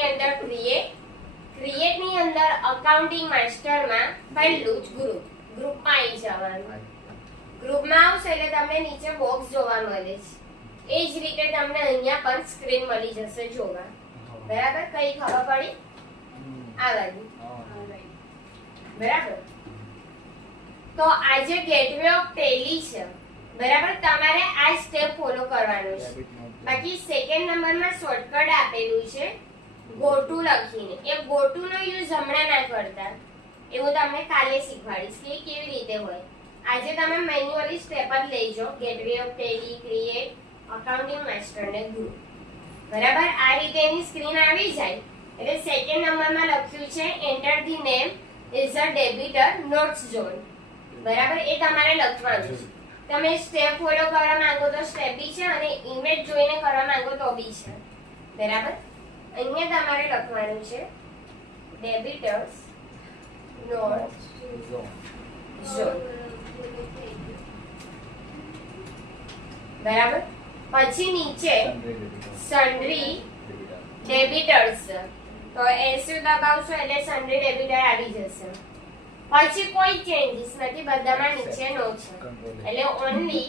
ની અંદર ક્રિએટ ની અંદર અકાઉન્ટિંગ માસ્ટરમાં પહેલું જ ગ્રુપમાં આવી જવાનું. ગ્રુપમાં આવશે એટલે તમને નીચે બોક્સ જોવા મળે છે. એ જ રીતે તમને અહીંયા પણ સ્ક્રીન મળી જશે જોવા. બરાબર? કઈ ખબર પડી? આ બાજુ. બરાબર? તો આજે ગેટવે ઓફ ટેલી છે. બરાબર? તમારે આ સ્ટેપ ફોલો કરવાનો છે. બાકી સેકન્ડ નંબરમાં શોર્ટકટ આપેલું છે ગો ટુ લખીને. એ ગો ટુ નો યુઝ હમણાં ના કરતા. એ હું તમને કાલે શીખવાડીશ કે કેવી રીતે હોય. આજે તમે મેન્યુઅલી સ્ટેપ જ લેજો. Gateway of Tally, create, accounting master ને ગ્રુપ. બરાબર? આ રીતે એની સ્ક્રીન આવી જાય એટલે સેકન્ડ નંબરમાં લખ્યું છે enter the name is a debtor notes zone. બરાબર? એ તમારે લખવાનું છે. તમે સ્ટેપ ફોલો કરવા માંગો તો સ્ટેપ બી છે અને ઇમેજ જોઈને કરવા માંગો તો બી છે. બરાબર? અહીંયા તમારે લખવાનું છે ડેબિટર્સ નોટ્સ ઝોન. બરાબર? પછી નીચે સન્ડ્રી ડેબિટર્સ તો એસયુ દબાવશો એટલે સન્ડ્રી ડેબિટર આવી જશે. પછી કોઈ ચેન્જીસ નથી, બધામાં નીચે નો છે એટલે ઓન્લી